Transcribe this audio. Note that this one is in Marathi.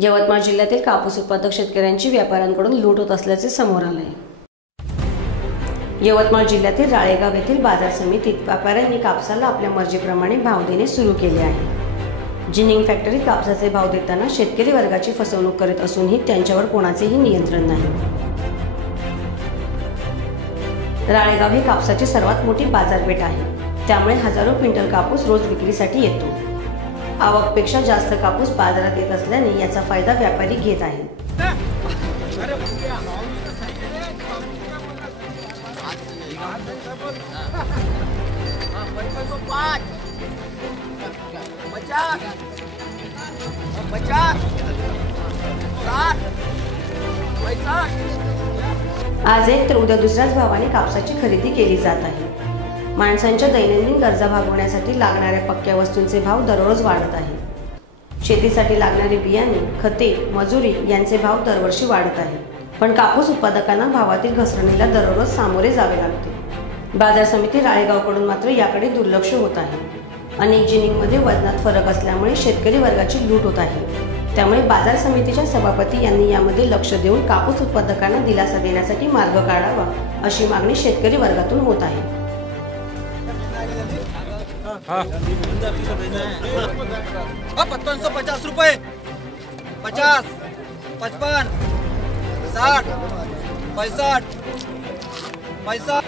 यवतमाळ जिल्ह्यातील कापूस उत्पादक शेतकऱ्यांची व्यापाऱ्यांकडून लूट होत असल्याचे समोर आले आहे। यवतमाळ जिल्ह्यातील राळेगाव येथील बाजार समितीत व्यापाऱ्यांनी कापसाला आपल्या मर्जीप्रमाणे भाव देणे सुरू केले आहे। जिनिंग फॅक्टरीत कापसाचे भाव देताना शेतकरी वर्गाची फसवणूक करीत असूनही त्यांच्यावर कोणाचेही नियंत्रण नाही। राळेगाव ही कापसाची सर्वात मोठी बाजारपेठ आहे, त्यामुळे हजारो क्विंटल कापूस रोज विक्रीसाठी येतो। आवकपेक्षा जास्त कापूस बाजारात येत असल्याने याचा फायदा व्यापारी घेत आहेत। आज एक तर उद्या दुसऱ्याच भावाने कापसाची खरेदी केली जात आहे। माणसांच्या दैनंदिन गरजा भागवण्यासाठी लागणाऱ्या पक्क्या वस्तूंचे भाव दररोज वाढत आहेत। शेतीसाठी लागणारे बियाणे, खते, मजुरी यांचे भाव दरवर्षी वाढत आहेत। पण कापूस उत्पादकांना भावातील घसरणीला दररोज सामोरे जावे लागते। बाजार समिती राळेगावकडून मात्र याकडे दुर्लक्ष होत आहे। अनेक जिनिंगमध्ये वजनात फरक असल्यामुळे शेतकरी वर्गाची लूट होत आहे। त्यामुळे बाजार समितीच्या सभापती यांनी यामध्ये लक्ष देऊन कापूस उत्पादकांना दिलासा देण्यासाठी मार्ग काढावा, अशी मागणी शेतकरी वर्गातून होत आहे। 5550 रुपये, 50, 55, 60, 65, पैसा।